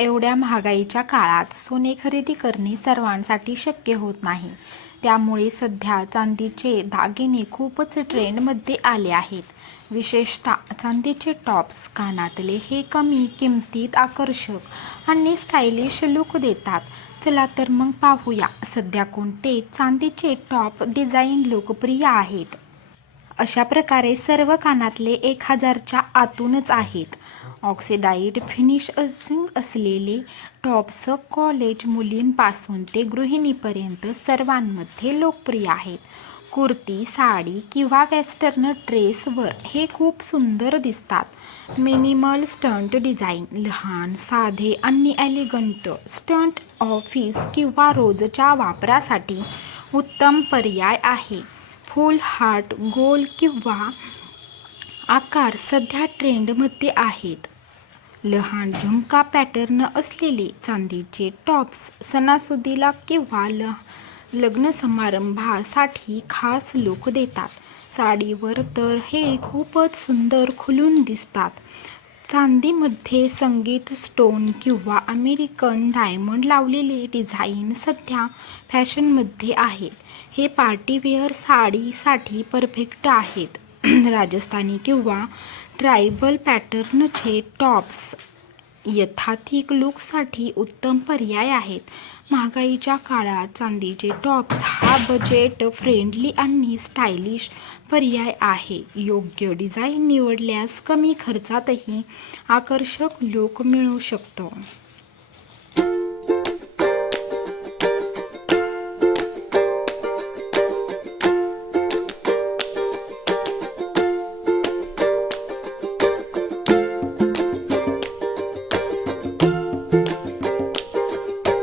एवढ्या महागाईच्या काळात सोने खरेदी करणे सर्वांसाठी शक्य होत नाही. त्यामुळे सध्या चांदीचे दागिने खूपच ट्रेंडमध्ये आले आहेत. विशेषतः चांदीचे टॉप्स, कानातले हे कमी किमतीत आकर्षक आणि स्टायलिश लुक देतात. चला तर मग पाहूया सध्या कोणते चांदीचे टॉप डिझाईन लोकप्रिय आहेत. अशा प्रकारे सर्व कानातले 1000च्या आतूनच आहेत. ऑक्सिडाइड फिनिशिंग असलेले टॉप्स कॉलेज मुलींपासून ते गृहिणीपर्यंत सर्वांमध्ये लोकप्रिय आहेत. कुर्ती, साडी किंवा वेस्टर्न ड्रेसवर हे खूप सुंदर दिसतात. मिनिमल स्टंट डिझाईन, लहान, साधे आणि एलिगंट स्टंट ऑफिस किंवा रोजच्या वापरासाठी उत्तम पर्याय आहे. फुल हार्ट, गोल किंवा आकार सध्या ट्रेंडमध्ये आहेत. लहान झुमका पॅटर्न असलेले चांदीचे टॉप्स सणासुदीला किंवा लग्न समारंभासाठी खास लुक देतात. साडीवर तर हे खूपच सुंदर खुलून दिसतात. चांदीमध्ये संगीत स्टोन किंवा अमेरिकन डायमंड लावलेले डिझाईन सध्या फॅशनमध्ये आहेत. हे पार्टीवेअर साडीसाठी परफेक्ट आहेत. राजस्थानी किंवा ट्रायबल पॅटर्नचे टॉप्स यथार्थिक लुकसाठी उत्तम पर्याय आहेत. महागाईच्या काळात चांदीचे टॉप्स हा बजेट फ्रेंडली आणि स्टायलिश पर्याय आहे. योग्य डिझाईन निवडल्यास कमी खर्चातही आकर्षक लुक मिळू शकतो.